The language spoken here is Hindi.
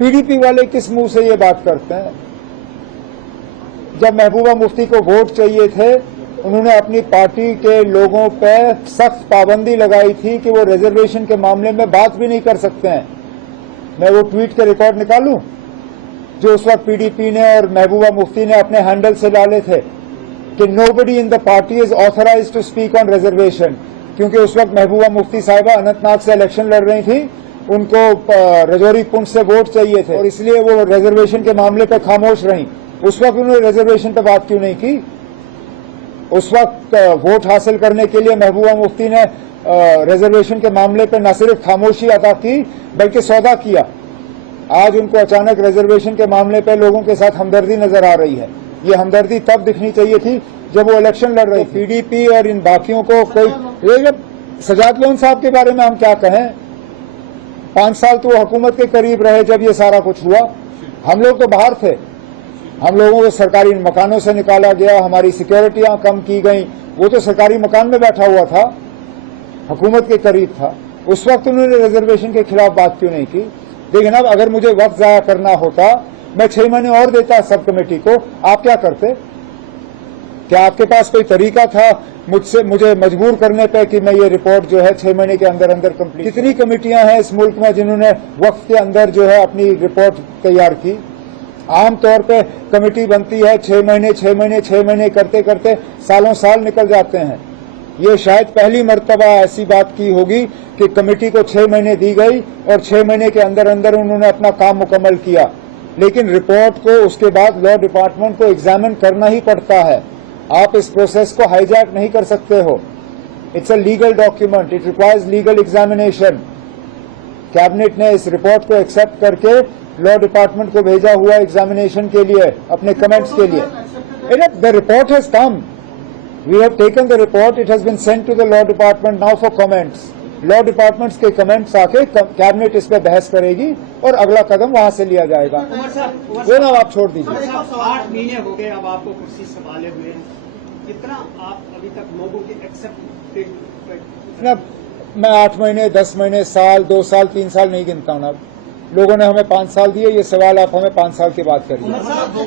पीडीपी वाले किस मुंह से ये बात करते हैं? जब महबूबा मुफ्ती को वोट चाहिए थे, उन्होंने अपनी पार्टी के लोगों पर सख्त पाबंदी लगाई थी कि वो रिजर्वेशन के मामले में बात भी नहीं कर सकते हैं। मैं वो ट्वीट के रिकॉर्ड निकालूं जो उस वक्त पीडीपी ने और महबूबा मुफ्ती ने अपने हैंडल से डाले थे कि nobody in the party is authorised to speak on reservation, क्योंकि उस वक्त महबूबा मुफ्ती साहिबा अनंतनाग से इलेक्शन लड़ रही थी, उनको रजौरी पुंछ से वोट चाहिए थे और इसलिए वो रिजर्वेशन के मामले पर खामोश रहीं। उस वक्त उन्होंने रिजर्वेशन पर बात क्यों नहीं की? उस वक्त वोट हासिल करने के लिए महबूबा मुफ्ती ने रिजर्वेशन के मामले पर न सिर्फ खामोशी अदा की बल्कि सौदा किया। आज उनको अचानक रिजर्वेशन के मामले पर लोगों के साथ हमदर्दी नजर आ रही है। ये हमदर्दी तब दिखनी चाहिए थी जब वो इलेक्शन लड़ रही। पीडीपी और इन बाकियों को कोई सजाद लोन साहब के बारे में हम क्या कहें? 5 साल तो वो हुकूमत के करीब रहे जब ये सारा कुछ हुआ। हम लोग तो बाहर थे, हम लोगों को सरकारी मकानों से निकाला गया, हमारी सिक्योरिटियां कम की गई। वो तो सरकारी मकान में बैठा हुआ था, हुकूमत के करीब था। उस वक्त उन्होंने रिजर्वेशन के खिलाफ बात क्यों नहीं की? लेकिन अब अगर मुझे वक्त जाया करना होता, मैं 6 महीने और देता सब कमेटी को, आप क्या करते? क्या आपके पास कोई तरीका था मुझे मजबूर करने पे कि मैं ये रिपोर्ट जो है 6 महीने के अंदर अंदर कंप्लीट? कितनी कमेटियां हैं इस मुल्क में जिन्होंने वक्त के अंदर जो है अपनी रिपोर्ट तैयार की? आमतौर पे कमेटी बनती है 6 महीने करते करते सालों साल निकल जाते हैं। ये शायद पहली मर्तबा ऐसी बात की होगी कि कमेटी को 6 महीने दी गई और 6 महीने के अंदर अंदर उन्होंने अपना काम मुकम्मल किया। लेकिन रिपोर्ट को उसके बाद लॉ डिपार्टमेंट को एग्जामिन करना ही पड़ता है। आप इस प्रोसेस को हाईजैक नहीं कर सकते हो। It's a legal document, it requires legal examination. Cabinet ने इस रिपोर्ट को एक्सेप्ट करके लॉ डिपार्टमेंट को भेजा हुआ एग्जामिनेशन के लिए, अपने कमेंट्स के लिए। The report has come, we have taken the report, it has been sent to the law department now for comments. Law departments के कमेंट्स आके कैबिनेट इस पर बहस करेगी और अगला कदम वहां से लिया जाएगा। वो ना आप छोड़ दीजिए। 8 महीने हो गए अब आपको कुर्सी संभाले हुए, कितना आप अभी तक लोगों के एक्सेप्ट? मैं 8 महीने, 10 महीने, साल, 2 साल, 3 साल नहीं गिनता हूं। अब लोगों ने हमें 5 साल दिए, ये सवाल आप हमें 5 साल के बाद करिए।